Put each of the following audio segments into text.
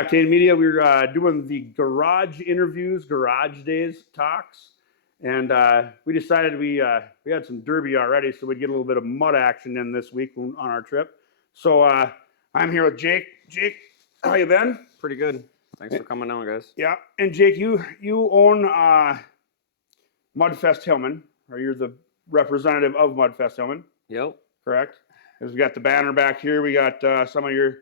Octane Media. We're doing the garage interviews, garage days talks, and we decided we had some derby already, so we'd get a little bit of mud action in this week on our trip. So I'm here with Jake. Jake, how you been? Pretty good. Thanks for coming down, guys. Yeah, and Jake, you own Mudfest Hillman, or you're the representative of Mudfest Hillman. Yep. Correct. Because we got the banner back here. We got some of your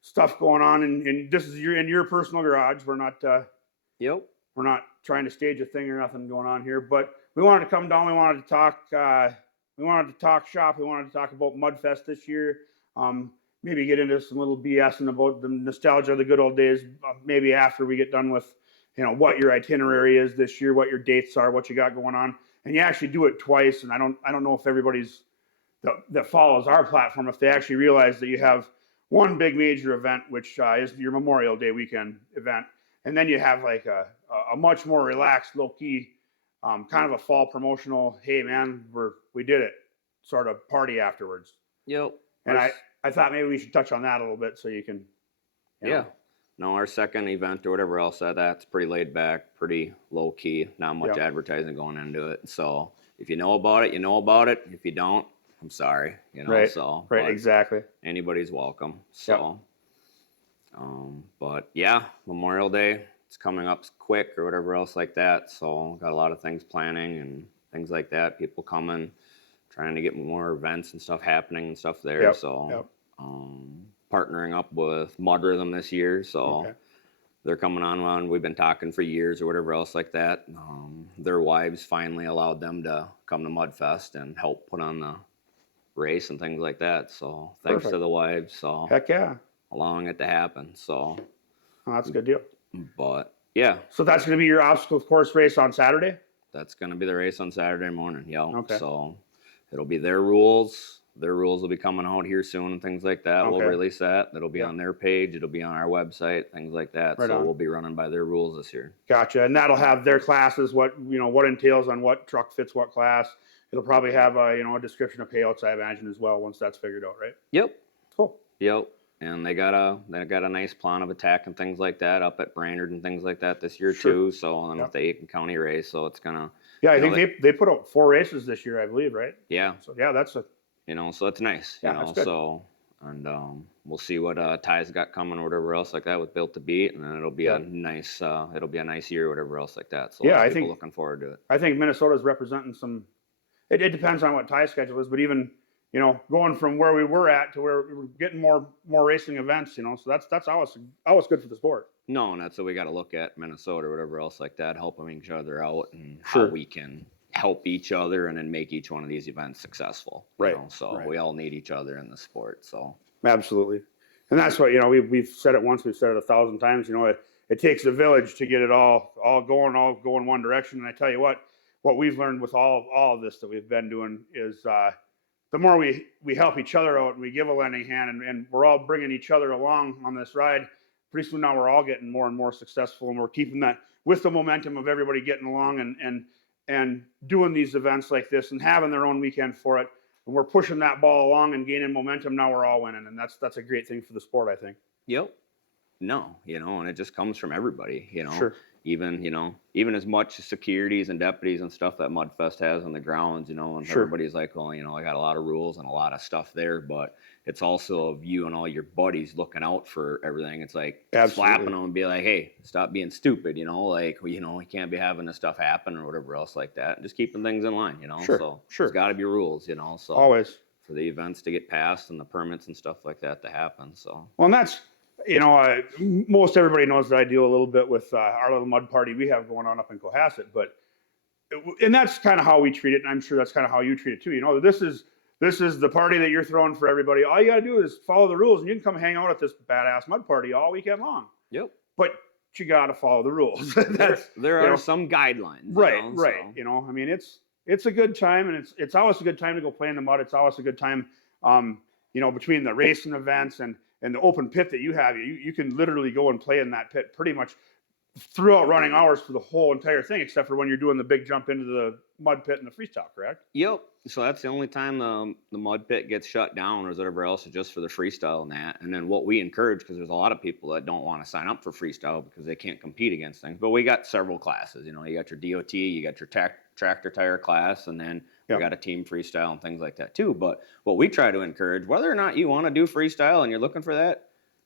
stuff going on, and this is in your personal garage. We're not. Yep. We're not trying to stage a thing or nothing going on here, but we wanted to come down. We wanted to talk. We wanted to talk shop. We wanted to talk about Mudfest this year. Maybe get into some little BSing about the nostalgia of the good old days. Maybe after we get done with, what your itinerary is this year, what your dates are, what you got going on, and you actually do it twice. And I don't know if everybody's that follows our platform, if they actually realize that you have one big major event, which is your Memorial Day weekend event, and then you have like a much more relaxed, low key, kind of a fall promotional. Hey man, we did it, sort of party afterwards. Yep. And I thought maybe we should touch on that a little bit so you can. Yeah. No, our second event or whatever else that's pretty laid back, pretty low key, not much advertising going into it. So if you know about it, you know about it. If you don't, I'm sorry, Right. So right, exactly. Anybody's welcome. So, but yeah, Memorial Day, it's coming up quick or whatever else like that. So got a lot of things planning and things like that. People coming, trying to get more events and stuff happening and stuff there. Yep. So, partnering up with Mud Rhythm this year. So they're coming on one. We've been talking for years or whatever else like that. Their wives finally allowed them to come to Mudfest and help put on the race and things like that. So thanks to the wives. So heck yeah, allowing it to happen. So that's a good deal. But yeah. So that's going to be your obstacle course race on Saturday? That's going to be the race on Saturday morning. Yeah. Okay. So it'll be their rules. Their rules will be coming out here soon and things like that. Okay. We'll release that. That'll be on their page. It'll be on our website, things like that. Right so on. we'll be running by their rules this year. Gotcha. And that'll have their classes, what entails on what truck fits what class. It'll probably have a description of payouts, I imagine, as well, once that's figured out, right? Yep. Cool. Yep. And they got a nice plan of attack and things like that up at Brainerd and things like that this year too. So and with the Aiken County race, so it's gonna. Yeah, I think they put out 4 races this year, I believe, right? Yeah. So yeah, that's a. So it's nice. That's good. So and we'll see what Ty's got coming or whatever else like that with Built to Beat, and then it'll be a nice year or whatever else like that. So I think looking forward to it. I think Minnesota's representing some. It depends on what Ty's schedule is, but even going from where we were at to where we're getting more racing events, so that's always good for the sport. No, and that's what we got to look at Minnesota or whatever else like that, helping each other out and how we can help each other and then make each one of these events successful. Right. So we all need each other in the sport. So absolutely, and that's what we've said it once, we've said it 1,000 times. It takes a village to get it all going one direction. And I tell you what we've learned with all of this that we've been doing is the more we help each other out and we give a lending hand and we're all bringing each other along on this ride, pretty soon now we're all getting more and more successful, and we're keeping that with the momentum of everybody getting along and doing these events like this and having their own weekend for it. And we're pushing that ball along and gaining momentum. Now we're all winning, and that's a great thing for the sport, I think. Yep. No, and it just comes from everybody, Sure. Even as much securities and deputies and stuff that Mudfest has on the grounds, and everybody's like, well, I got a lot of rules and a lot of stuff there, but it's also of you and all your buddies looking out for everything. It's like slapping them and be like, hey, stop being stupid, we can't be having this stuff happen or whatever else like that. And just keeping things in line, Sure. So sure. There's got to be rules, so always for the events to get passed and the permits and stuff like that to happen. So well, and that's. Most everybody knows that I deal a little bit with our little mud party we have going on up in Cohasset, and that's kind of how we treat it, and I'm sure that's kind of how you treat it too. This is the party that you're throwing for everybody. All you got to do is follow the rules, and you can come hang out at this badass mud party all weekend long. Yep. But you got to follow the rules. there are some guidelines. Right. So. It's a good time, and it's always a good time to go play in the mud. It's always a good time, between the racing events and the open pit that you have, you can literally go and play in that pit pretty much throughout running hours for the whole entire thing, except for when you're doing the big jump into the mud pit and the freestyle, correct? Yep. So that's the only time the mud pit gets shut down or whatever else is just for the freestyle and that. And then what we encourage, because there's a lot of people that don't want to sign up for freestyle because they can't compete against things. But we got several classes. You know, you got your DOT, you got your tractor tire class, and then we got a team freestyle and things like that too. But what we try to encourage, whether or not you want to do freestyle and you're looking for that,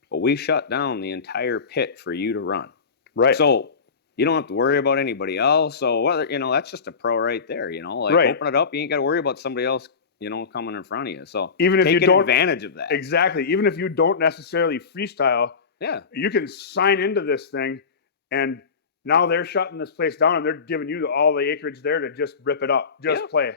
but we shut down the entire pit for you to run. Right. So you don't have to worry about anybody else. So whether, you know, that's just a pro right there, you know, like open it up. You ain't got to worry about somebody else, you know, coming in front of you. So even if you don't advantage of that. Exactly. Even if you don't necessarily freestyle, you can sign into this thing, and now they're shutting this place down and they're giving you all the acreage there to just rip it up, just play.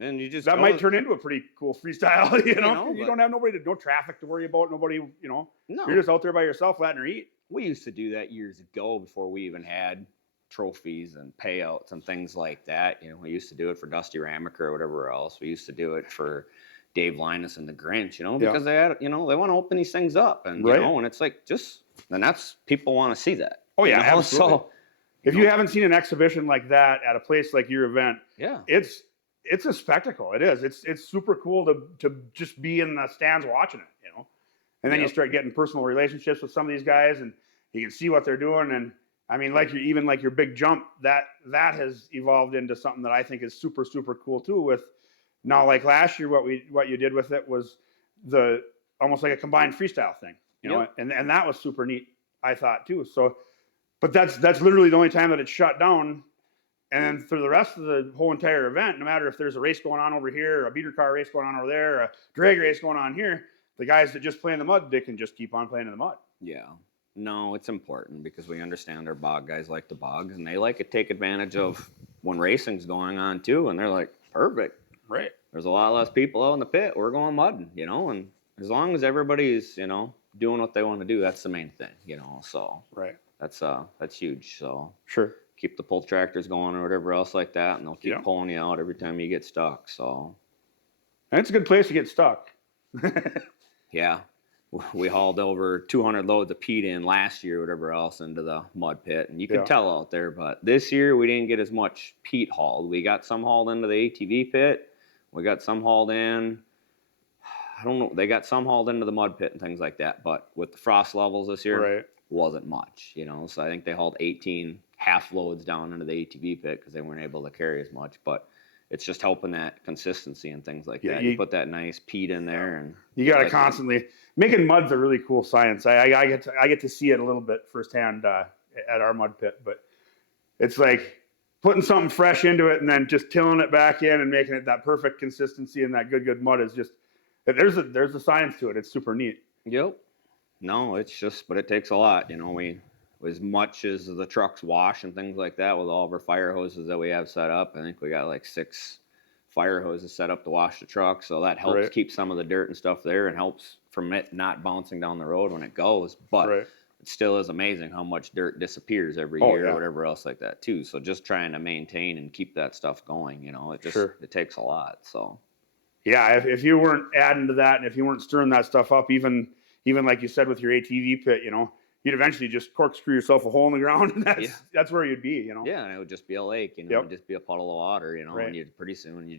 And you just that might turn into a pretty cool freestyle. You know, you don't have no traffic to worry about. Nobody, you know, you're just out there by yourself, letting her eat. We used to do that years ago before we even had trophies and payouts and things like that. You know, we used to do it for Dusty Ramaker or whatever else. We used to do it for Dave Linus and the Grinch, you know, because they had, you know, they want to open these things up, and you know, and it's like and that's people want to see that. Oh yeah, you know? absolutely. So if you haven't seen an exhibition like that at a place like your event, it's a spectacle. It is. It's super cool to just be in the stands watching it, you know. And then you start getting personal relationships with some of these guys, and you can see what they're doing. And I mean, like your big jump, that has evolved into something that I think is super, super cool too. With now, like last year, what you did with it was almost like a combined freestyle thing, you know, and that was super neat, I thought too. So, but that's literally the only time that it's shut down. And then for the rest of the whole entire event, no matter if there's a race going on over here, a beater car race going on over there, a drag race going on here, the guys that just play in the mud, they can just keep on playing in the mud. Yeah. No, it's important because we understand our bog guys like the bogs, and they like to take advantage of when racing's going on too. And they're like, perfect. Right. There's a lot less people out in the pit. We're going mudding, you know, and as long as everybody's, you know, doing what they want to do, that's the main thing, you know. So that's huge. So sure. Keep the pull tractors going or whatever else like that, and they'll keep pulling you out every time you get stuck. So, and it's a good place to get stuck. Yeah, we hauled over 200 loads of peat in last year, or whatever else, into the mud pit, and you can tell out there. But this year we didn't get as much peat hauled. We got some hauled into the ATV pit. We got some hauled in. I don't know. They got some hauled into the mud pit and things like that. But with the frost levels this year, wasn't much, you know. So I think they hauled 18 half loads down into the ATV pit because they weren't able to carry as much. But it's just helping that consistency and things like that. You put that nice peat in there, and you got to constantly making mud's a really cool science. I get to see it a little bit firsthand at our mud pit, but it's like putting something fresh into it and then just tilling it back in and making it that perfect consistency, and that good mud is just there's a science to it. It's super neat. Yep. No, it's just, but it takes a lot, you know. As much as the trucks wash and things like that with all of our fire hoses that we have set up, I think we got like 6 fire hoses set up to wash the truck, so that helps keep some of the dirt and stuff there and helps from it not bouncing down the road when it goes. But it still is amazing how much dirt disappears every year or whatever else like that too. So just trying to maintain and keep that stuff going, you know, it takes a lot. So yeah, if you weren't adding to that and if you weren't stirring that stuff up, even like you said with your ATV pit, you know, you'd eventually just corkscrew yourself a hole in the ground, and that's where you'd be, you know. Yeah, and it would just be a lake, you know, it'd just be a puddle of water, you know, and pretty soon it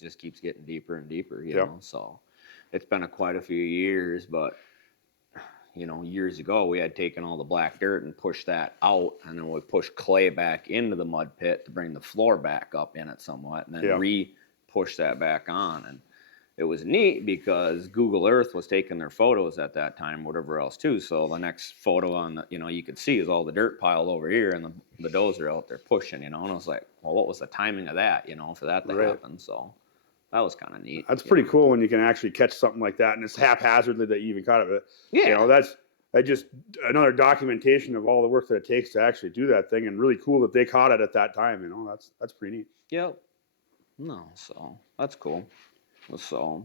just keeps getting deeper and deeper, you know. So it's been quite a few years, but you know, years ago we had taken all the black dirt and pushed that out, and then we pushed clay back into the mud pit to bring the floor back up in it somewhat, and then re-push that back on. And it was neat because Google Earth was taking their photos at that time, whatever else too. So the next photo on the, you know, you could see is all the dirt piled over here, and the dozer out there pushing, you know. And I was like, well, what was the timing of that, you know, for that to happen? So that was kind of neat. That's pretty cool when you can actually catch something like that, and it's haphazardly that you even caught it. Yeah, you know, that's just another documentation of all the work that it takes to actually do that thing, and really cool that they caught it at that time. You know, that's pretty neat. Yep. No, so that's cool. So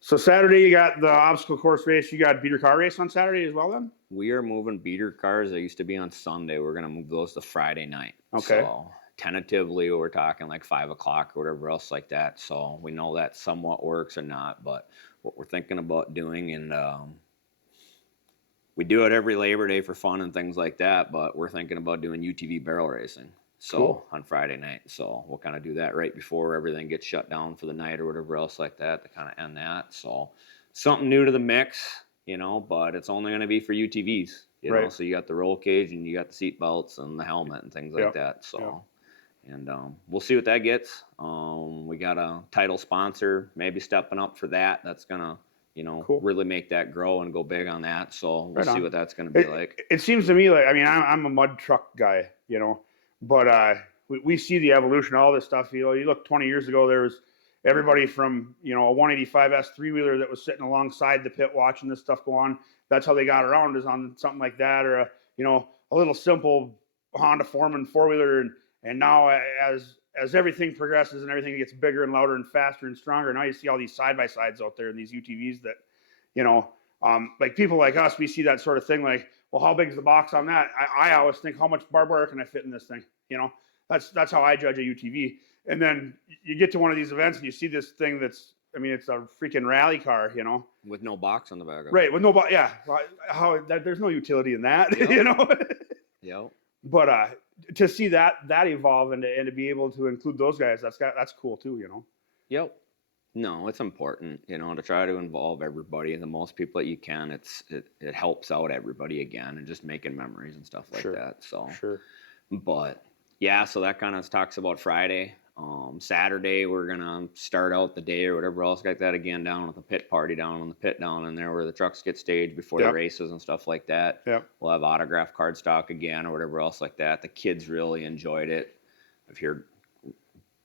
Saturday you got the obstacle course race. You got beater car race on Saturday as well. Then we are moving beater cars that used to be on Sunday. We're gonna move those to Friday night. Okay. So tentatively, we're talking like 5 o'clock or whatever else like that. So we know that somewhat works or not. But what we're thinking about doing, and we do it every Labor Day for fun and things like that, but we're thinking about doing UTV barrel racing. So Cool. on Friday night. So we'll kind of do that right before everything gets shut down for the night or whatever else like that to kind of end that. So something new to the mix, you know, but it's only going to be for UTVs, you know. So you got the roll cage and you got the seat belts and the helmet and things like that. So, and we'll see what that gets. We got a title sponsor maybe stepping up for that. That's going to, you know, really make that grow and go big on that. So we'll see what that's going to be like. It seems to me like, I mean, I'm a mud truck guy, you know, but we see the evolution of all this stuff. You know, you look 20 years ago, there was everybody from, you know, a 185S three-wheeler that was sitting alongside the pit watching this stuff go on. That's how they got around, is on something like that, or you know, a little simple Honda Foreman four-wheeler. And now as everything progresses and everything gets bigger and louder and faster and stronger, now you see all these side-by-sides out there and these UTVs that, you know, like people like us, we see that sort of thing like, well, how big is the box on that? I always think, how much barbed wire can I fit in this thing? You know, that's how I judge a UTV. And then you get to one of these events and you see this thing that's, I mean, it's a freaking rally car, you know, with no box on the back of it. Right, with no box. Yeah, there's no utility in that, you know. But to see that evolve and to be able to include those guys, that's cool too, you know. No, it's important, you know, to try to involve everybody and the most people that you can. It helps out everybody again and just making memories and stuff like that. So but yeah, so that kind of talks about Friday. Saturday we're gonna start out the day or whatever else like that again down at the pit party down on the pit down in there where the trucks get staged before the races and stuff like that. We'll have autograph card stock again or whatever else like that. The kids really enjoyed it. I've heard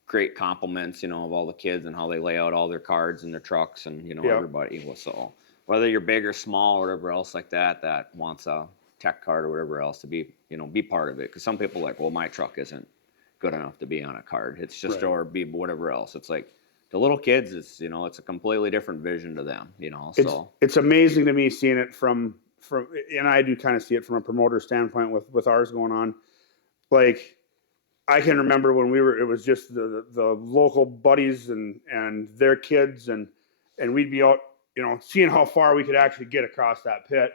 great compliments, you know, of all the kids and how they lay out all their cards and their trucks and, you know, everybody. So whether you're big or small or whatever else like that wants a tech card or whatever else to be, you know, be part of it. Because some people are like, well, my truck isn't good enough to be on a card. It's just or be whatever else. It's like the little kids, it's, you know, it's a completely different vision to them, you know. So it's amazing to me seeing it from and I do kind of see it from a promoter standpoint with ours going on. Like, I can remember when it was just the local buddies and their kids and we'd be out, you know, seeing how far we could actually get across that pit.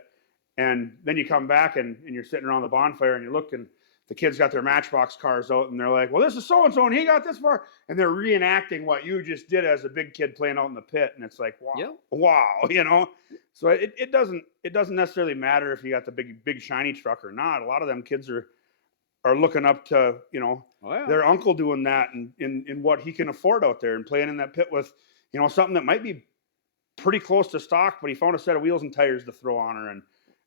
And then you come back and you're sitting around the bonfire and you look and the kids got their Matchbox cars out and they're like, well, this is so-and-so and he got this far. And they're reenacting what you just did as a big kid playing out in the pit. And it's like, wow, you know? So it doesn't necessarily matter if you got the big shiny truck or not. A lot of them kids are looking up to, you know, their uncle doing that and in what he can afford out there and playing in that pit with, you know, something that might be pretty close to stock, but he found a set of wheels and tires to throw on her. And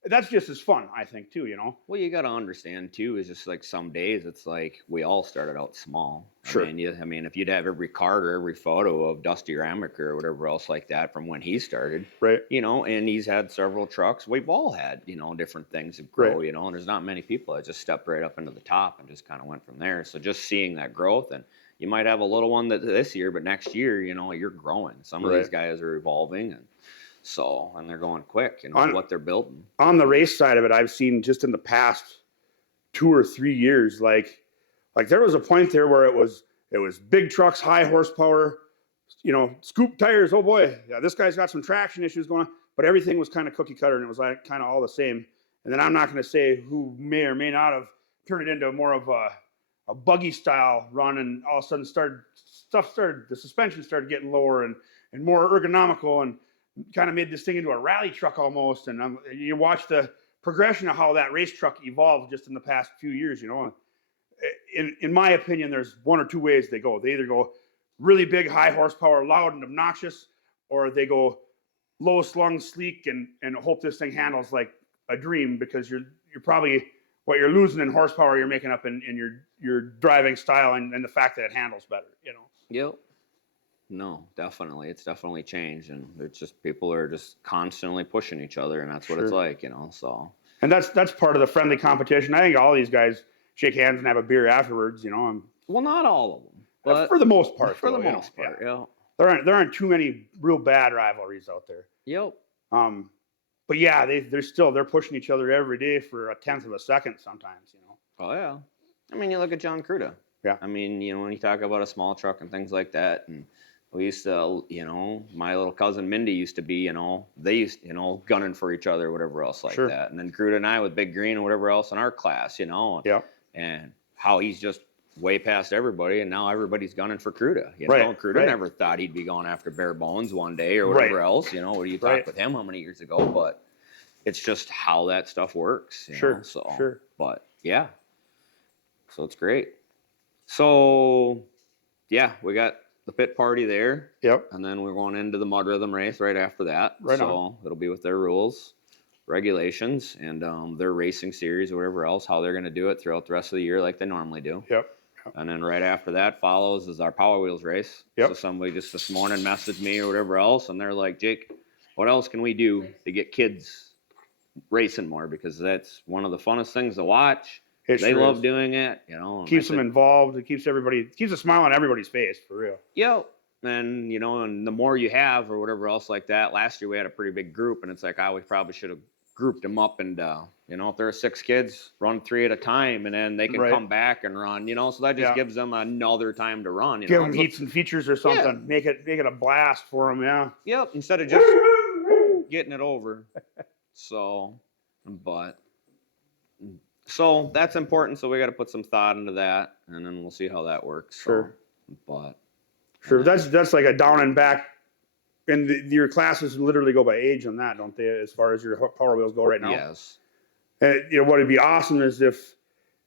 that's just as fun, I think, too, you know? Well, you got to understand, too, is just like some days it's like we all started out small. I mean, if you'd have every card or every photo of Dusty Ramick or whatever else like that from when he started, you know, and he's had several trucks. We've all had, you know, different things that grow, you know, and there's not many people that just stepped right up into the top and just kind of went from there. So just seeing that growth, and you might have a little one this year, but next year, you know, you're growing. Some of these guys are evolving and they're going quick, you know, what they're building. On the race side of it, I've seen just in the past 2 or 3 years, like there was a point there where it was big trucks, high horsepower, you know, scoop tires. Oh boy, yeah, this guy's got some traction issues going on, but everything was kind of cookie cutter and it was like kind of all the same. And then I'm not going to say who may or may not have turned it into more of a buggy style run, and all of a sudden the suspension started getting lower and more ergonomical and kind of made this thing into a rally truck almost. And you watch the progression of how that race truck evolved just in the past few years, you know. In my opinion, there's one or two ways they go. They either go really big, high horsepower, loud and obnoxious, or they go low slung, sleek, and hope this thing handles like a dream, because you're probably, what you're losing in horsepower, you're making up in your driving style and the fact that it handles better, you know. No, definitely. It's definitely changed, and it's just people are just constantly pushing each other, and that's what it's like, you know. So, and that's part of the friendly competition. I think all these guys shake hands and have a beer afterwards, you know. Well, not all of them, but for the most part. There aren't too many real bad rivalries out there. But yeah, they're pushing each other every day for a tenth of a second sometimes, you know. Oh yeah, I mean, you look at John Cruda. I mean, you know, when you talk about a small truck and things like that, and We used to, my little cousin Mindy used to be, they used, gunning for each other or whatever else like Sure. that. And then Cruda and I with Big Green and whatever else in our class, Yeah. and how he's just way past everybody, and now everybody's gunning for Cruda. Right, Cruda right. never thought he'd be going after bare bones one day or whatever Right. else. What do you talk with him how many years ago? But it's just how that stuff works. Sure. So, Sure. but yeah, so it's great. So yeah, we got the pit party there. Yep. And then we're going into the mud rhythm race right after that. Right so on. It'll be with their rules, regulations, and their racing series or whatever else, how they're going to do it throughout the rest of the year like they normally do. Yep. And then right after that follows is our Power Wheels race. Yep. So somebody just this morning messaged me or whatever else, and they're like, Jake, what else can we do to get kids racing more? Because that's one of the funnest things to watch. They love doing it, Keeps them involved. It keeps a smile on everybody's face, for real. Yep. And, and the more you have or whatever else like that, last year we had a pretty big group, and it's like, we probably should have grouped them up and, if there are 6 kids, run 3 at a time, and then they can come back and run, so that just gives them another time to run. Give them heats and features or something. Yeah. Make it a blast for them, yeah. Yep, instead of just getting it over. So that's important. So we got to put some thought into that, and then we'll see how that works. Sure. Sure. That's like a down and back, and your classes literally go by age on that, don't they? As far as your Power Wheels go right now. Yes. What'd be awesome is if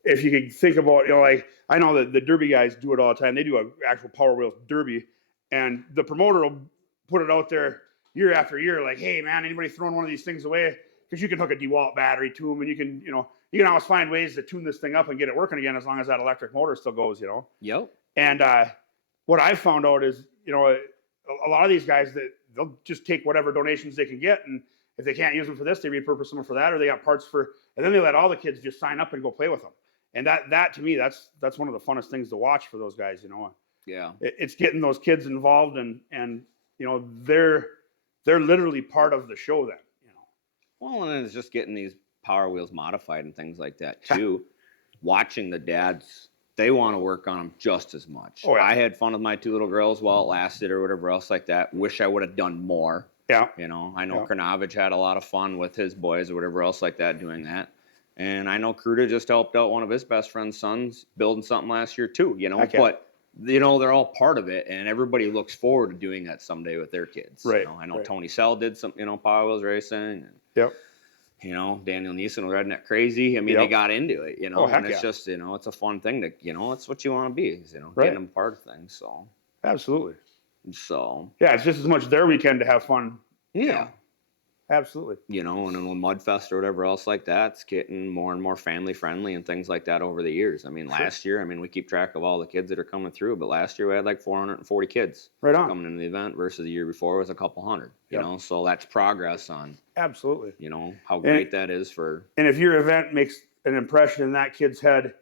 you could think about, like I know that the Derby guys do it all the time. They do an actual Power Wheels Derby, and the promoter will put it out there year after year, like, hey man, anybody throwing one of these things away? Because you can hook a DeWalt battery to them, and you can always find ways to tune this thing up and get it working again, as long as that electric motor still goes, Yep. And what I found out is, a lot of these guys, that they'll just take whatever donations they can get, and if they can't use them for this, they repurpose them for that, or they got parts for, and then they let all the kids just sign up and go play with them. And that to me, that's one of the funnest things to watch for those guys. Yeah. It's getting those kids involved, and they're literally part of the show then. Well, and it's just getting these Power Wheels modified and things like that too. Watching the dads, they want to work on them just as much. Oh, yeah. I had fun with my 2 little girls while it lasted or whatever else like that. Wish I would have done more. Yeah. I know Kranovich had a lot of fun with his boys or whatever else like that doing that. And I know Cruda just helped out one of his best friend's sons building something last year too, but they're all part of it, and everybody looks forward to doing that someday with their kids. Right. I know Tony Sell did some, Power Wheels racing. And, yep. Daniel Neeson was riding that crazy. I mean, they got into it, and it's just, it's a fun thing to, it's what you want to be, is, getting them part of things. So. Absolutely. So. Yeah, it's just as much their weekend to have fun. Yeah. Absolutely. And then with Mudfest or whatever else like that, it's getting more and more family friendly and things like that over the years. I mean, last year, we keep track of all the kids that are coming through, but last year we had like 440 kids coming into the event versus the year before was a couple hundred, so that's progress on. Absolutely. How great that is for. And if your event makes an impression in that kid's head,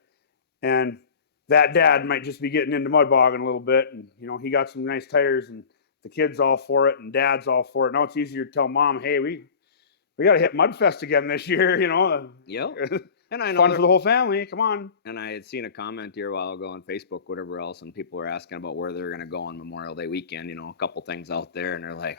and that dad might just be getting into mud bogging a little bit, and, he got some nice tires, and the kid's all for it, and dad's all for it. Now it's easier to tell mom, hey, we got to hit Mudfest again this year, Yep. And I know fun for the whole family. Come on. And I had seen a comment here a while ago on Facebook, whatever else, and people were asking about where they're going to go on Memorial Day weekend. A couple things out there, and they're like,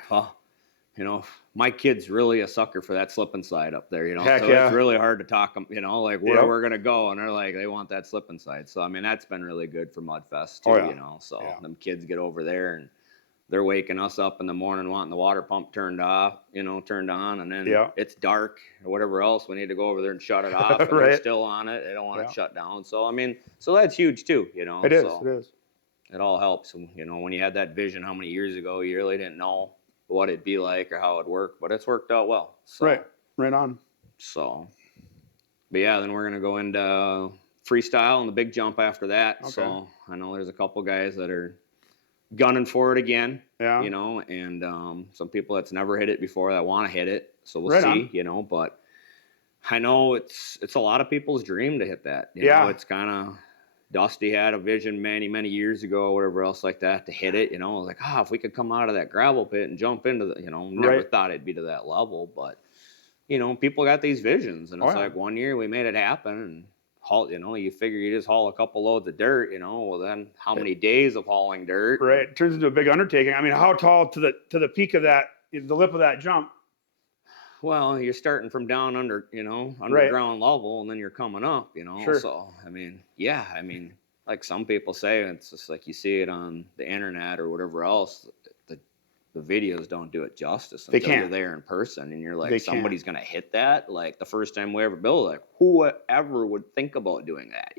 my kid's really a sucker for that slip and slide up there. Heck so yeah. It's really hard to talk them, like where we're going to go, and they're like, they want that slip and slide. So that's been really good for Mudfest too. So them kids get over there, and they're waking us up in the morning wanting the water pump turned on, and then it's dark or whatever else. We need to go over there and shut it off. And they're still on it. They don't want it shut down. So, so that's huge too, It is. It all helps. When you had that vision how many years ago, you really didn't know what it'd be like or how it'd work, but it's worked out well. So, right on. So, but yeah, then we're going to go into freestyle and the big jump after that. Okay. So I know there's a couple guys that are gunning for it again, and some people that's never hit it before that want to hit it. So we'll see, but I know it's a lot of people's dream to hit that. You know, it's kind of Dusty had a vision many, many years ago, or whatever else like that, to hit it, like, if we could come out of that gravel pit and jump into the, never thought it'd be to that level, but people got these visions, and it's like one year we made it happen, and haul, you figure you just haul a couple loads of dirt, well then how many days of hauling dirt? Right. It turns into a big undertaking. I mean, how tall to the peak of that, the lip of that jump? Well, you're starting from down under, underground level, and then you're coming up, Sure. So, yeah, like some people say, it's just like you see it on the internet or whatever else. The videos don't do it justice until you're there in person, and you're like, somebody's gonna hit that. Like the first time we ever built, like whoever would think about doing that,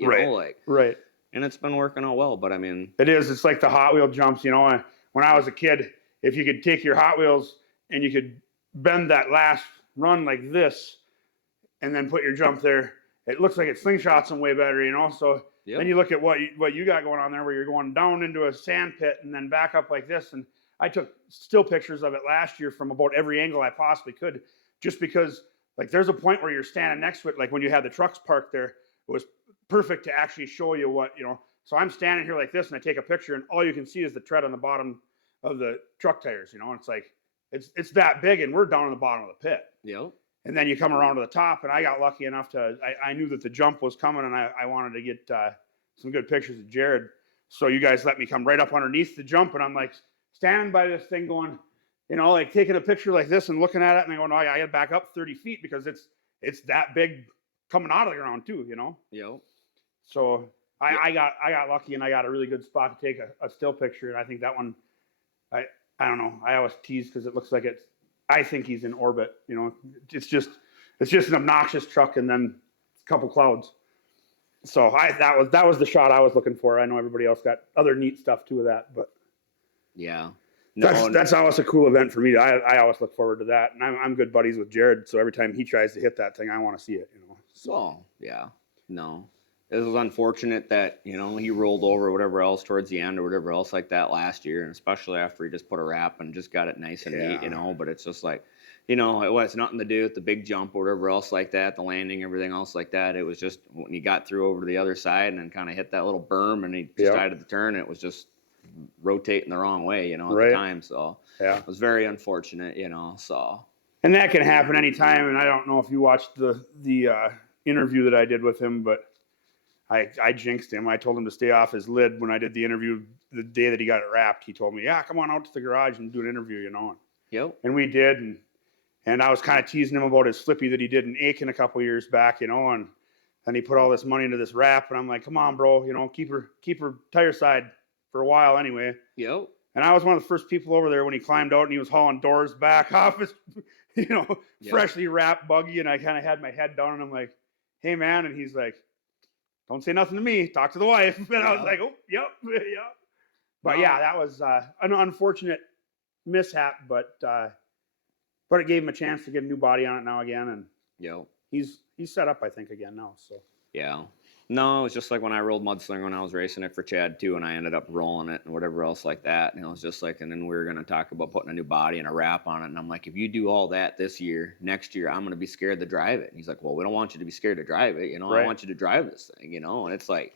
right. And it's been working out well, but it is. It's like the Hot Wheel jumps. When I was a kid, if you could take your Hot Wheels and you could bend that last run like this, and then put your jump there, it looks like it slingshots them way better. So then you look at what you got going on there, where you're going down into a sand pit and then back up like this. And I took still pictures of it last year from about every angle I possibly could, just because like there's a point where you're standing next to it, like when you had the trucks parked there, it was perfect to actually show you what. So I'm standing here like this, and I take a picture, and all you can see is the tread on the bottom of the truck tires. And it's like it's that big, and we're down in the bottom of the pit. Yep. And then you come around to the top, and I got lucky enough I knew that the jump was coming, and I wanted to get some good pictures of Jared. So you guys let me come right up underneath the jump, and I'm like standing by this thing going, like taking a picture like this and looking at it, and I go, no, I got to back up 30 feet because it's that big coming out of the ground too, Yep. So I got lucky, and I got a really good spot to take a still picture, and I think that one, I don't know, I always tease because it looks like I think he's in orbit. It's just an obnoxious truck and then a couple clouds. So that was the shot I was looking for. I know everybody else got other neat stuff too with that, but yeah, that's always a cool event for me. I always look forward to that, and I'm good buddies with Jared. So every time he tries to hit that thing, I want to see it. So. Well, yeah, no. It was unfortunate that, he rolled over or whatever else towards the end or whatever else like that last year. And especially after he just put a wrap and just got it nice and neat, but it's just like, it was nothing to do with the big jump or whatever else like that, the landing, everything else like that. It was just when he got through over to the other side and then kind of hit that little berm and he decided to turn, it was just rotating the wrong way, at the time. So it was very unfortunate, so. And that can happen anytime. And I don't know if you watched the interview that I did with him, but I jinxed him. I told him to stay off his lid when I did the interview the day that he got it wrapped. He told me, yeah, come on out to the garage and do an interview, Yep. And we did. And I was kind of teasing him about his flippy that he did in Aiken a couple years back, and then he put all this money into this wrap. And I'm like, come on, bro, keep her tire side for a while anyway. Yep. And I was one of the first people over there when he climbed out and he was hauling doors back off his, freshly wrapped buggy. And I kind of had my head down and I'm like, hey, man. And he's like, don't say nothing to me. Talk to the wife. And I was like, oh, yep. But yeah, that was an unfortunate mishap, but it gave him a chance to get a new body on it now again. And he's set up, I think, again now. So yeah. No, it was just like when I rolled Mudslinger when I was racing it for Chad too, and I ended up rolling it and whatever else like that. And it was just like, and then we were going to talk about putting a new body and a wrap on it. And I'm like, if you do all that this year, next year, I'm going to be scared to drive it. And he's like, well, we don't want you to be scared to drive it. I want you to drive this thing, And it's like,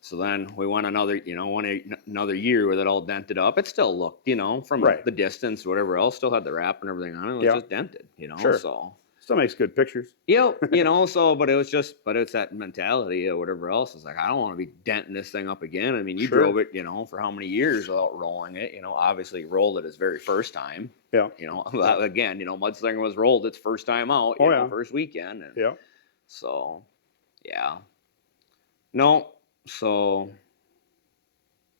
so then we went another year with it all dented up. It still looked, from the distance, whatever else, still had the wrap and everything on it. It was just dented, Sure. So. Still makes good pictures. Yep, so, but it's that mentality or whatever else. It's like, I don't want to be denting this thing up again. I mean, you drove it, for how many years without rolling it, obviously rolled it his very first time. Yeah. Again, Mudslinger was rolled its first time out, first weekend. And so, yeah. No, so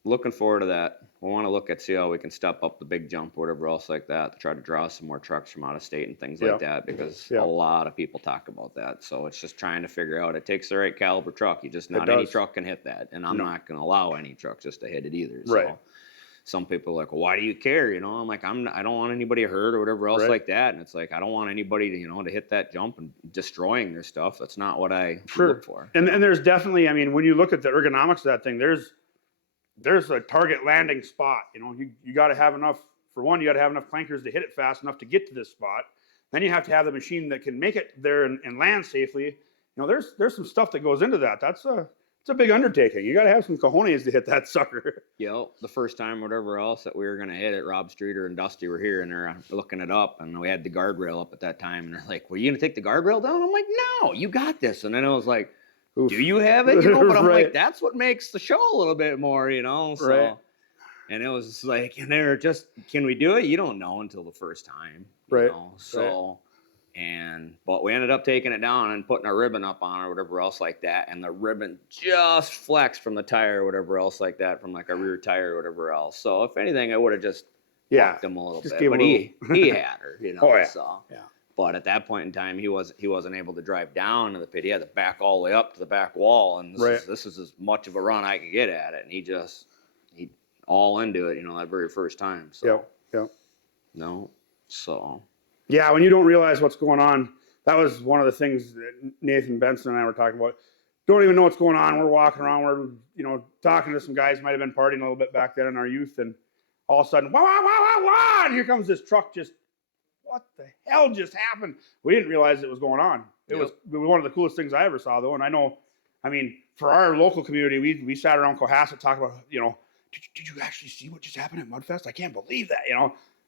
looking forward to that. We want to see how we can step up the big jump, whatever else like that, to try to draw some more trucks from out of state and things like that, because a lot of people talk about that. So it's just trying to figure out, it takes the right caliber truck. Not any truck can hit that. And I'm not going to allow any truck just to hit it either. So some people are like, well, why do you care? I'm like, I don't want anybody hurt or whatever else like that. And it's like, I don't want anybody to, to hit that jump and destroying their stuff. That's not what I look for. And there's definitely, when you look at the ergonomics of that thing, there's a target landing spot. You got to have enough, for one, you got to have enough clankers to hit it fast enough to get to this spot. Then you have to have the machine that can make it there and land safely. There's some stuff that goes into that. It's a big undertaking. You got to have some cojones to hit that sucker. The first time, whatever else that we were going to hit it, Rob Streeter and Dusty were here and they're looking it up, and we had the guardrail up at that time, and they're like, well, you going to take the guardrail down? I'm like, no, you got this. And then I was like, Oof. do you have it? But I'm Right. like, that's what makes the show a little bit more, so. Right. And it was just like, and they're just, can we do it? You don't know until the first time, Right. so, but we ended up taking it down and putting a ribbon up on it or whatever else like that. And the ribbon just flexed from the tire or whatever else like that, from like a rear tire or whatever else. So if anything, it would have just fucked him a little bit, but he had her, Oh, yeah. so. Yeah. But at that point in time, he wasn't able to drive down to the pit. He had to back all the way up to the back wall, and this is as much of a run I could get at it. And he all into it, that very first time. So Yep. no, so yeah, when you don't realize what's going on, that was one of the things that Nathan Benson and I were talking about. Don't even know what's going on. We're walking around, we're talking to some guys, might have been partying a little bit back then in our youth, and all of a sudden, wah, wah, wah, wah, wah, and here comes this truck. Just what the hell just happened? We didn't realize it was going on. It was one of the coolest things I ever saw, though. And I mean, for our local community, we sat around Cohasset talking about, did you actually see what just happened at Mudfest? I can't believe that,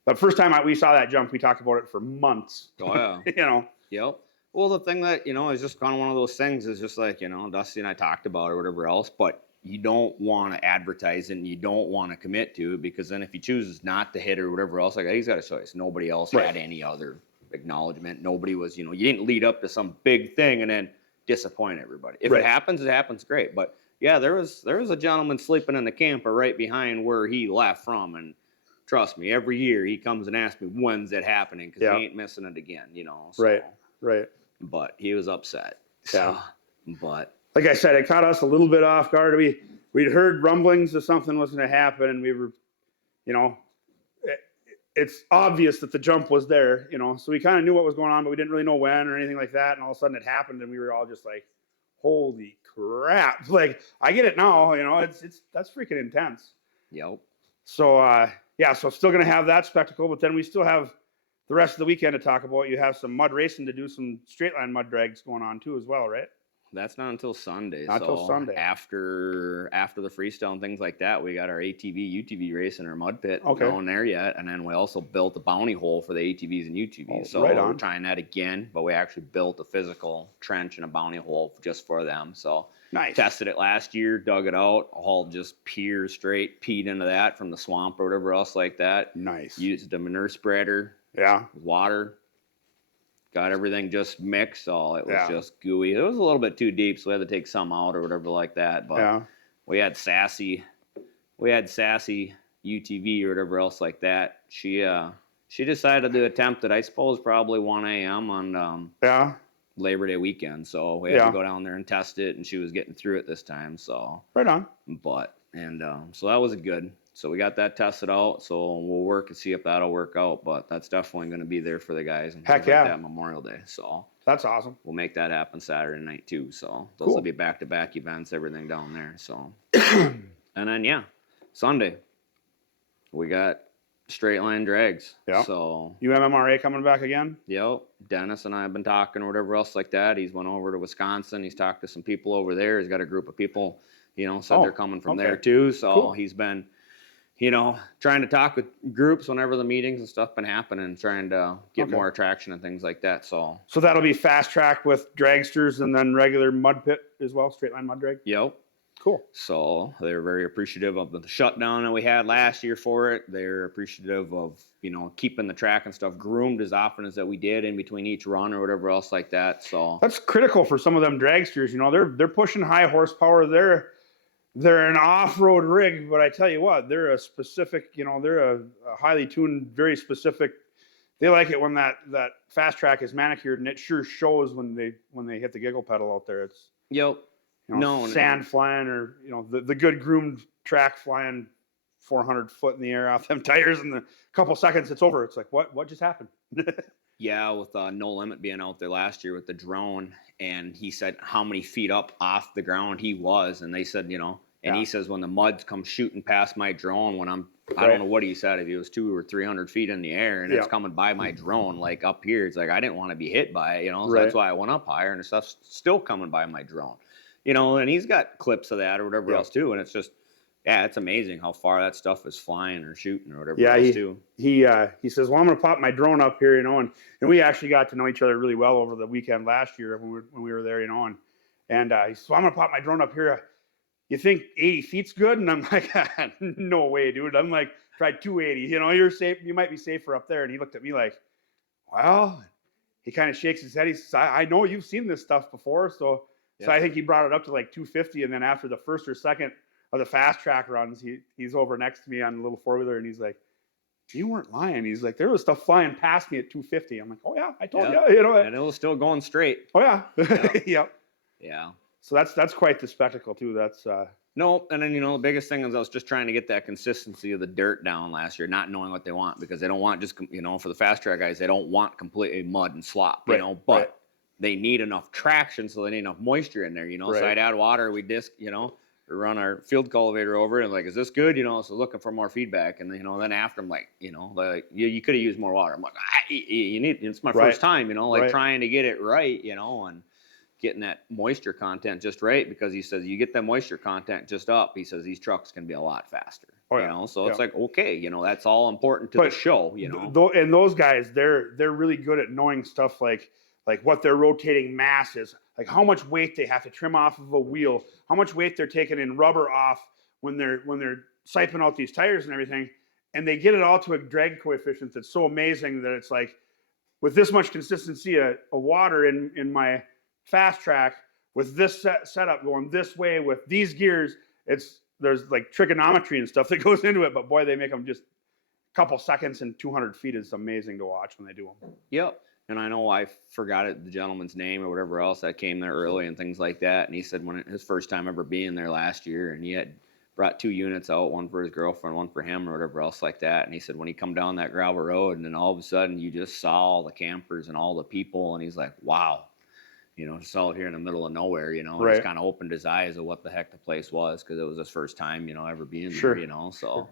The first time we saw that jump, we talked about it for months. Oh, yeah. Yep. Well, the thing that, is just kind of one of those things is just like, Dusty and I talked about or whatever else, but you don't want to advertise it and you don't want to commit to it, because then if he chooses not to hit or whatever else, like he's got a choice. Nobody else had any other acknowledgement. Nobody was, you didn't lead up to some big thing and then disappoint everybody. If it happens, great. But yeah, there was a gentleman sleeping in the camper right behind where he left from, and trust me, every year he comes and asks me when's it happening, because he ain't missing it again, So. Right. But he was upset. Yeah. But like I said, it caught us a little bit off guard. We'd heard rumblings that something was going to happen, and we were, it's obvious that the jump was there, so we kind of knew what was going on, but we didn't really know when or anything like that. And all of a sudden it happened, and we were all just like, holy crap. Like, I get it now, that's freaking intense. Yep. So, so still going to have that spectacle, but then we still have the rest of the weekend to talk about. You have some mud racing to do, some straight line mud drags going on too as well, right? That's not until Sunday. Not until Sunday. After the freestyle and things like that, we got our ATV, UTV race in our mud pit going there yet. And then we also built a bounty hole for the ATVs and UTVs. So we're trying that again, but we actually built a physical trench and a bounty hole just for them. So nice. Tested it last year, dug it out, all just peed into that from the swamp or whatever else like that. Nice. Used a manure spreader. Yeah. Water. Got everything just mixed. All it was just gooey. It was a little bit too deep, so we had to take some out or whatever like that. But we had sassy UTV or whatever else like that. She decided to attempt it, I suppose, probably 1 a.m. on Labor Day weekend. So we had to go down there and test it, and she was getting through it this time. So right on. But so that was good. So we got that tested out. So we'll work and see if that'll work out. But that's definitely going to be there for the guys and heck yeah, like that Memorial Day. So that's awesome. We'll make that happen Saturday night too. So those will be back-to-back events, everything down there. So and then Sunday we got straight line drags. Yeah. So UMMRA coming back again. Yep. Dennis and I have been talking or whatever else like that. He's went over to Wisconsin. He's talked to some people over there. He's got a group of people, said they're coming from there too. So he's been, trying to talk with groups whenever the meetings and stuff been happening, trying to get more attraction and things like that. So that'll be fast track with dragsters and then regular mud pit as well, straight line mud drag. Yep. Cool. So they're very appreciative of the shutdown that we had last year for it. They're appreciative of, keeping the track and stuff groomed as often as that we did in between each run or whatever else like that. So that's critical for some of them dragsters. They're pushing high horsepower. They're an off-road rig, but I tell you what, they're a specific, they're a highly tuned, very specific. They like it when that fast track is manicured, and it sure shows when they hit the giggle pedal out there. It's sand flying, or the good groomed track flying 400 foot in the air off them tires, and a couple seconds it's over. It's like, what just happened? With No Limit being out there last year with the drone, and he said how many feet up off the ground he was, and they said, and he says when the mud comes shooting past my drone, when I don't know what he said, if he was 200 or 300 feet in the air, and it's coming by my drone, like up here, it's like I didn't want to be hit by it, so that's why I went up higher, and the stuff's still coming by my drone, and he's got clips of that or whatever else too, and it's just, it's amazing how far that stuff is flying or shooting or whatever else too. He says, well, I'm going to pop my drone up here, and we actually got to know each other really well over the weekend last year when we were there, And he said, so I'm gonna pop my drone up here. You think 80 feet's good? And I'm like, no way, dude. I'm like, try 280. You know, you're safe. You might be safer up there. And he looked at me like, well, he kind of shakes his head. He says, I know you've seen this stuff before. So I think he brought it up to like 250. And then after the first or second of the fast track runs, he's over next to me on the little 4-wheeler. And he's like, you weren't lying. He's like, there was stuff flying past me at 250. I'm like, oh yeah, I told you. You know, and it was still going straight. Oh yeah. Yep. Yep. Yeah. So that's quite the spectacle too. That's no, and then the biggest thing is I was just trying to get that consistency of the dirt down last year, not knowing what they want, because they don't want just for the fast track guys, they don't want completely mud and slop, right, but they need enough traction, so they need enough moisture in there, Right. So I'd add water, we disc, we run our field cultivator over it, and like, is this good? So looking for more feedback, and then after I'm like, like you could have used more water. I'm like, you need. It's my first time, trying to get it right, and getting that moisture content just right, because he says you get that moisture content just up, he says these trucks can be a lot faster. So it's like, okay, that's all important to the show, and those guys, they're really good at knowing stuff like what their rotating mass is, like how much weight they have to trim off of a wheel, how much weight they're taking in rubber off when they're siping out these tires and everything, and they get it all to a drag coefficient that's so amazing that it's like, with this much consistency of water in my fast track, with this setup going this way with these gears, there's like trigonometry and stuff that goes into it, but boy, they make them just a couple seconds and 200 feet is amazing to watch when they do them. Yep. And I know I forgot the gentleman's name or whatever else that came there early and things like that, and he said his first time ever being there last year, and he had brought 2 units out, one for his girlfriend, one for him, or whatever else like that. And he said when he come down that gravel road, and then all of a sudden you just saw all the campers and all the people, and he's like, wow, just out here in the middle of nowhere, Right. He's kind of opened his eyes of what the heck the place was, because it was his first time, ever being Sure. there, so,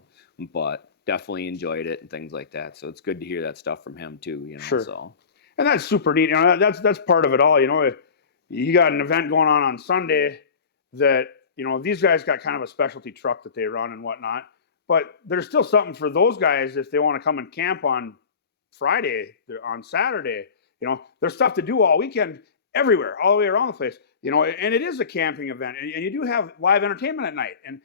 but definitely enjoyed it and things like that. So it's good to hear that stuff from him too, Sure. So. And that's super neat. That's part of it all. You got an event going on Sunday that, these guys got kind of a specialty truck that they run and whatnot, but there's still something for those guys if they want to come and camp on Friday, on Saturday. There's stuff to do all weekend everywhere, all the way around the place. And it is a camping event, and you do have live entertainment at night. And,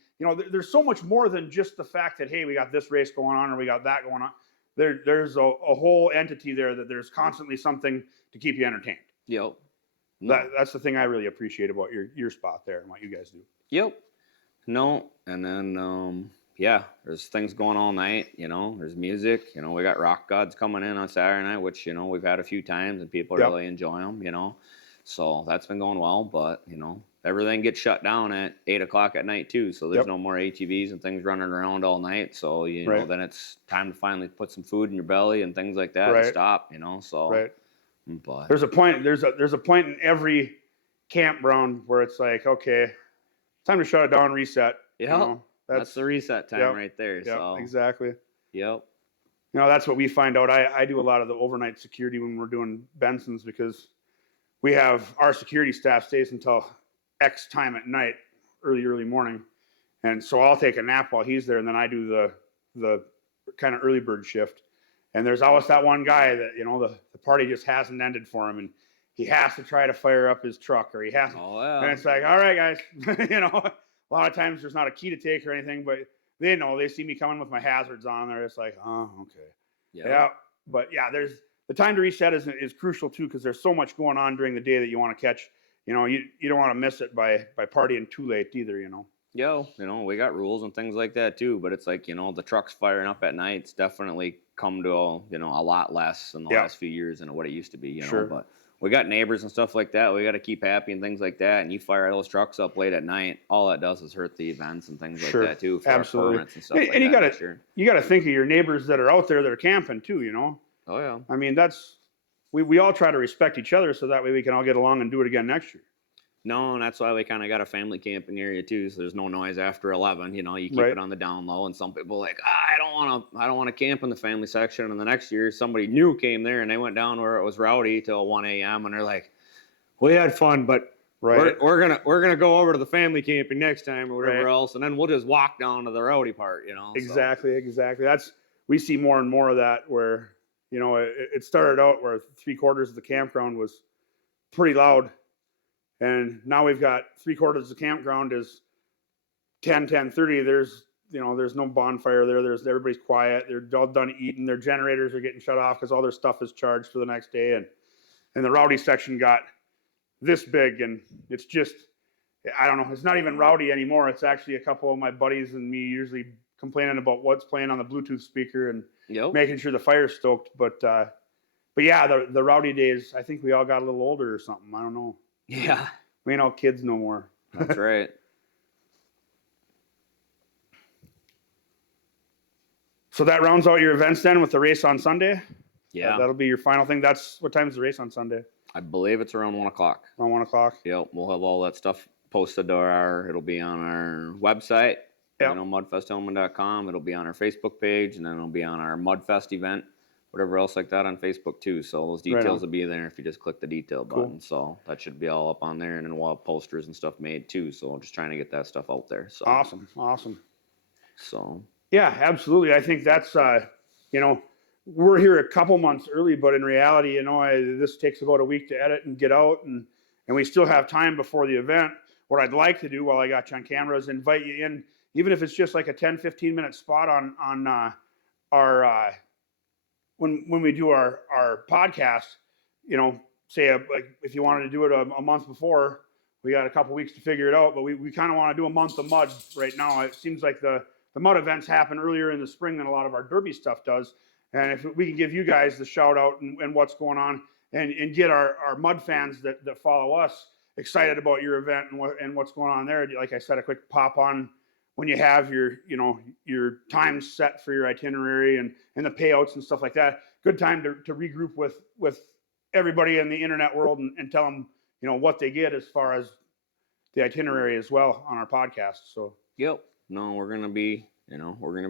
there's so much more than just the fact that, hey, we got this race going on or we got that going on. There's a whole entity there that there's constantly something to keep you entertained. Yep. That's the thing I really appreciate about your spot there and what you guys do. Yep. No, and then there's things going all night. There's music. We got rock gods coming in on Saturday night, which we've had a few times and people really enjoy them. So that's been going well. But everything gets shut down at 8:00 at night too. So there's no more ATVs and things running around all night. So then it's time to finally put some food in your belly and things like that and stop. So right. But there's a point in every campground where it's like, okay, time to shut it down, reset. Yeah, that's the reset time right there. Yeah, so exactly. Yep. That's what we find out. I do a lot of the overnight security when we're doing Benson's, because we have our security staff stays until X time at night, early morning, and so I'll take a nap while he's there, and then I do the kind of early bird shift. And there's always that one guy that the party just hasn't ended for him, and he has to try to fire up his truck, or he has to, and it's like, all right, guys, a lot of times there's not a key to take or anything, but they see me coming with my hazards on there. It's like, oh, okay. Yeah. But there's the time to reset is crucial too, because there's so much going on during the day that you want to catch. You don't want to miss it by partying too late either. We got rules and things like that too, but it's like, the trucks firing up at night, it's definitely come to a lot less in the last few years than what it used to be, Sure. But we got neighbors and stuff like that. We got to keep happy and things like that. And you fire those trucks up late at night, all that does is hurt the events and things like that too. For absolutely. Permits and stuff and like you that. You got to think of your neighbors that are out there that are camping too. Oh yeah. I mean, we all try to respect each other so that way we can all get along and do it again next year. No, and that's why we kind of got a family camping area too, so there's no noise after 11. You keep it on the down low, and some people are like, I don't want to camp in the family section. And the next year, somebody new came there, and they went down where it was rowdy till 1 a.m. And they're like, we had fun, but we're gonna go over to the family camping next time or whatever else, and then we'll just walk down to the rowdy part. Exactly. We see more and more of that where it started out where 3/4 of the campground was pretty loud. And now we've got 3/4 of the campground is 10:30. There's no bonfire there. Everybody's quiet. They're all done eating. Their generators are getting shut off because all their stuff is charged for the next day. And the rowdy section got this big, and it's just, I don't know. It's not even rowdy anymore. It's actually a couple of my buddies and me usually complaining about what's playing on the Bluetooth speaker and making sure the fire's stoked. But yeah, the rowdy days, I think we all got a little older or something. I don't know. Yeah. We ain't all kids no more. That's right. So that rounds out your events then with the race on Sunday? Yeah. That'll be your final thing. What time's the race on Sunday? I believe it's around 1 o'clock. Around 1 o'clock? Yep. We'll have all that stuff posted to it'll be on our website, mudfesthelman.com. It'll be on our Facebook page, and then it'll be on our Mudfest event, whatever else like that on Facebook too. So those details will be there if you just click the detail button. So that should be all up on there, and then we'll have posters and stuff made too. So I'm just trying to get that stuff out there. So Awesome. So yeah, absolutely. I think that's we're here a couple months early, but in reality, this takes about a week to edit and get out, and we still have time before the event. What I'd like to do while I got you on camera is invite you in, even if it's just like a 10-15 minute spot on our when we do our podcast. Say like if you wanted to do it a month before, we got a couple weeks to figure it out, but we kind of want to do a month of mud right now. It seems like the mud events happen earlier in the spring than a lot of our derby stuff does. And if we can give you guys the shout out and what's going on and get our mud fans that follow us excited about your event and what's going on there. Like I said, a quick pop on when you have your time set for your itinerary and the payouts and stuff like that. Good time to regroup with everybody in the internet world and tell them, what they get as far as the itinerary as well on our podcast. So, yep. No, we're going to be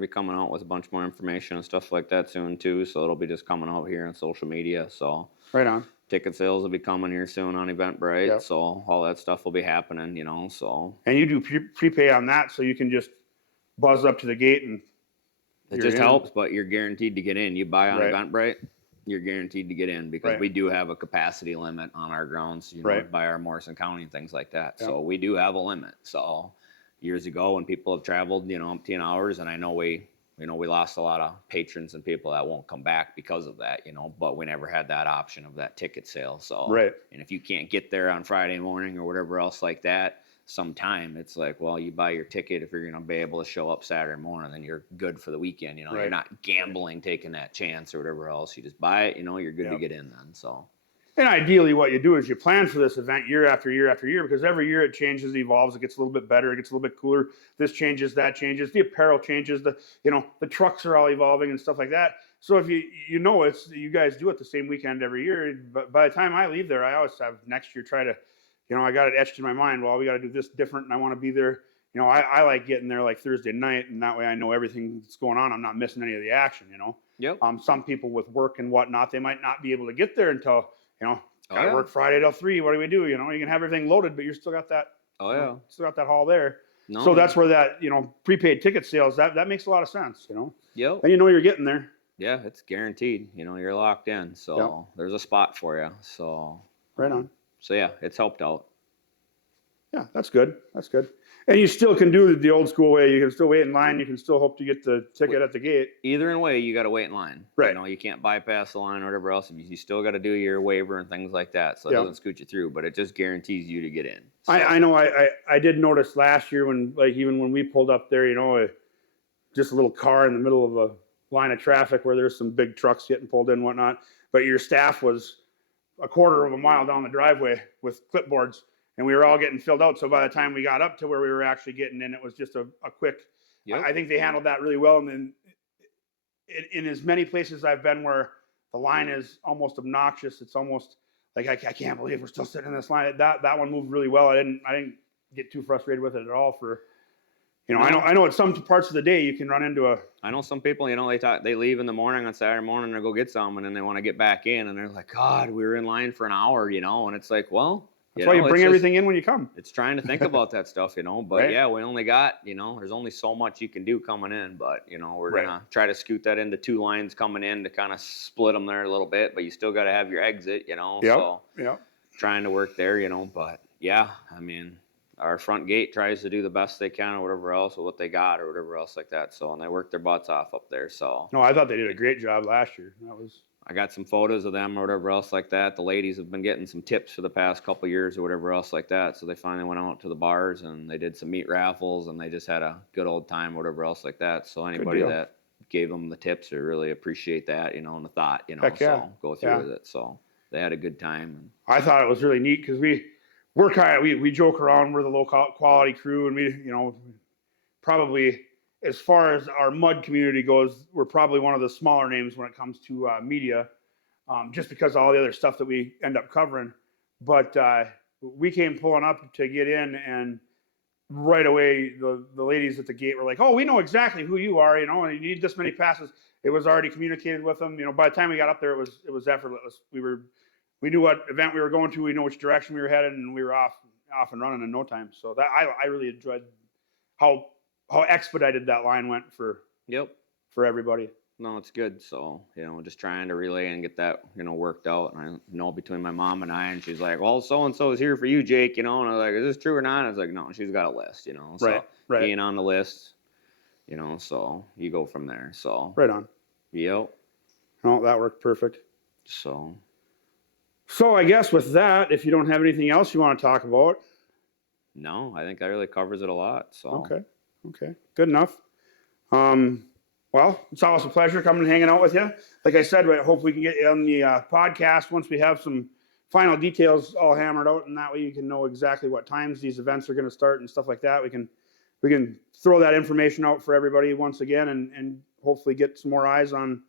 coming out with a bunch more information and stuff like that soon too. So it'll be just coming out here on social media. So right on. Ticket sales will be coming here soon on Eventbrite. Yep. So all that stuff will be happening, so. And you do prepay on that, so you can just buzz up to the gate and it just helps, but you're guaranteed to get in. You buy on Eventbrite, you're guaranteed to get in because we do have a capacity limit on our grounds, by our Morrison County and things like that. Yep. So we do have a limit. So years ago when people have traveled, umpteen hours, and I know we lost a lot of patrons and people that won't come back because of that, but we never had that option of that ticket sale. So, and if you can't get there on Friday morning or whatever else like that, sometime it's like, well, you buy your ticket. If you're going to be able to show up Saturday morning, then you're good for the weekend. You're not gambling, taking that chance or whatever else. You just buy it, you're good to get in then. So. And ideally what you do is you plan for this event year after year after year, because every year it changes, evolves, it gets a little bit better, it gets a little bit cooler. This changes, that changes, the apparel changes, the trucks are all evolving and stuff like that. So if it's you guys do it the same weekend every year, but by the time I leave there, I always have next year try to, I got it etched in my mind, well, we got to do this different and I want to be there. I like getting there like Thursday night, and that way I know everything that's going on. I'm not missing any of the action, Yep. Some people with work and whatnot, they might not be able to get there until, gotta work Friday till 3. What do we do? You can have everything loaded, but you're still got that. Oh yeah. Still got that haul there. No. So that's where that prepaid ticket sales that makes a lot of sense. Yep. And you're getting there. Yeah, it's guaranteed. You're locked in. So there's a spot for you. So. Right on. So yeah, it's helped out. Yeah, that's good. That's good. And you still can do the old school way. You can still wait in line. You can still hope to get the ticket at the gate. Either way, you got to wait in line. Right. You can't bypass the line or whatever else. You still got to do your waiver and things like that. So it doesn't scoot you through, but it just guarantees you to get in. So. I know. I did notice last year when, even when we pulled up there, just a little car in the middle of a line of traffic where there's some big trucks getting pulled in and whatnot. But your staff was a quarter of a mile down the driveway with clipboards. And we were all getting filled out. So by the time we got up to where we were actually getting in, it was just a quick. Yep. I think they handled that really well. And then in as many places I've been where the line is almost obnoxious, it's almost like I can't believe we're still sitting in this line. That one moved really well. I didn't get too frustrated with it at all. I know at some parts of the day you can run into a. I know some people, they leave in the morning on Saturday morning to go get some, and then they want to get back in, and they're like, God, we were in line for an hour, and it's like, well. That's why you bring everything in when you come. It's trying to think about that stuff, but right. Yeah, we only got, there's only so much you can do coming in, but, we're going to try to scoot that into 2 lines coming in to kind of split them there a little bit, but you still got to have your exit, Yep. So yep. Trying to work there, but Yeah, I mean, our front gate tries to do the best they can or whatever else with what they got or whatever else like that. So, and they work their butts off up there. So, No, I thought they did a great job last year. That was. I got some photos of them or whatever else like that. The ladies have been getting some tips for the past couple of years or whatever else like that. So they finally went out to the bars and they did some meat raffles and they just had a good old time or whatever else like that. So anybody that gave them the tips, I really appreciate that, you know, and the thought, you know, Heck yeah. so go through with it. So they had a good time. I thought it was really neat because we're kind of, we joke around, we're the low quality crew, and we, you know, probably as far as our mud community goes, we're probably one of the smaller names when it comes to media, just because of all the other stuff that we end up covering. But we came pulling up to get in, and right away the ladies at the gate were like, "Oh, we know exactly who you are, you know, and you need this many passes." It was already communicated with them. You know, by the time we got up there, it was effortless. We knew what event we were going to. We knew which direction we were headed, and we were off and running in no time. So that I really enjoyed how expedited that line went for everybody. No, it's good. So, you know, just trying to relay and get that, you know, worked out. And I know between my mom and I, and she's like, "Well, so and so is here for you, Jake," you know, and I was like, "Is this true or not?" I was like, "No, she's got a list, you know." So right. Being on the list, you know, so you go from there. So right on. Yep. No, that worked perfect. So I guess with that, if you don't have anything else you want to talk about. No, I think that really covers it a lot. So Okay, good enough. Well, it's always a pleasure coming and hanging out with you. Like I said, I hope we can get you on the podcast once we have some final details all hammered out, and that way you can know exactly what times these events are going to start and stuff like that. We can throw that information out for everybody once again, and hopefully get some more eyes on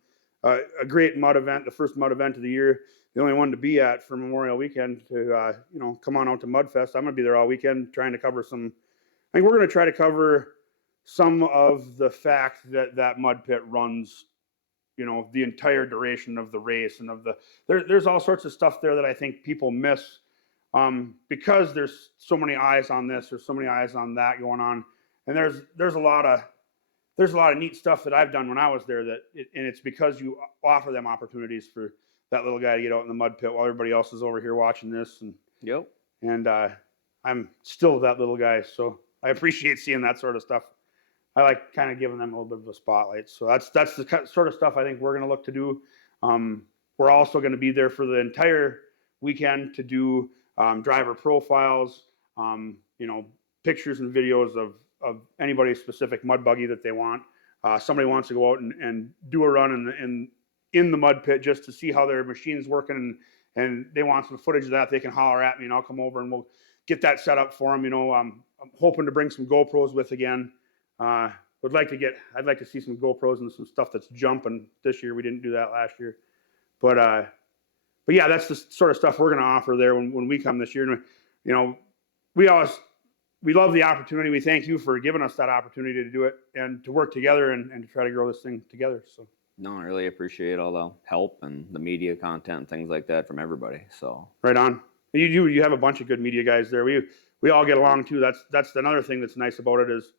a great mud event, the first mud event of the year, the only one to be at for Memorial Weekend. To you know, come on out to Mudfest. I'm going to be there all weekend trying to cover some. I think we're going to try to cover some of the fact that mud pit runs, you know, the entire duration of the race, and there's all sorts of stuff there that I think people miss, because there's so many eyes on this, there's so many eyes on that going on, and there's a lot of neat stuff that I've done when I was there and it's because you offer them opportunities for that little guy to get out in the mud pit while everybody else is over here watching this, and I'm still that little guy, so I appreciate seeing that sort of stuff. I like kind of giving them a little bit of a spotlight. So that's the sort of stuff I think we're going to look to do. We're also going to be there for the entire weekend to do driver profiles, you know, pictures and videos of anybody's specific mud buggy that they want. Somebody wants to go out and do a run in the mud pit just to see how their machine's working, and they want some footage of that, they can holler at me and I'll come over and we'll get that set up for them. You know, I'm hoping to bring some GoPros with again. I'd like to see some GoPros and some stuff that's jumping this year. We didn't do that last year, but yeah, that's the sort of stuff we're going to offer there when we come this year. And you know, we love the opportunity. We thank you for giving us that opportunity to do it and to work together and to try to grow this thing together. So no, I really appreciate all the help and the media content and things like that from everybody. So right on. You have a bunch of good media guys there. We all get along too. That's another thing that's nice about it is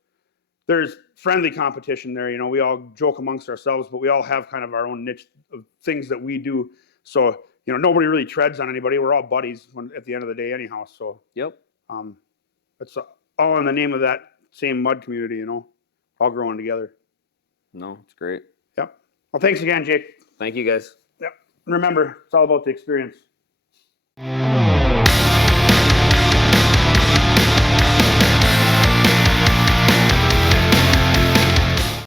there's friendly competition there. You know, we all joke amongst ourselves, but we all have kind of our own niche of things that we do. So, you know, nobody really treads on anybody. We're all buddies at the end of the day anyhow. So, it's all in the name of that same mud community, you know, all growing together. No, it's great. Yep. Well, thanks again, Jake. Thank you, guys. Yep. And remember, it's all about the experience.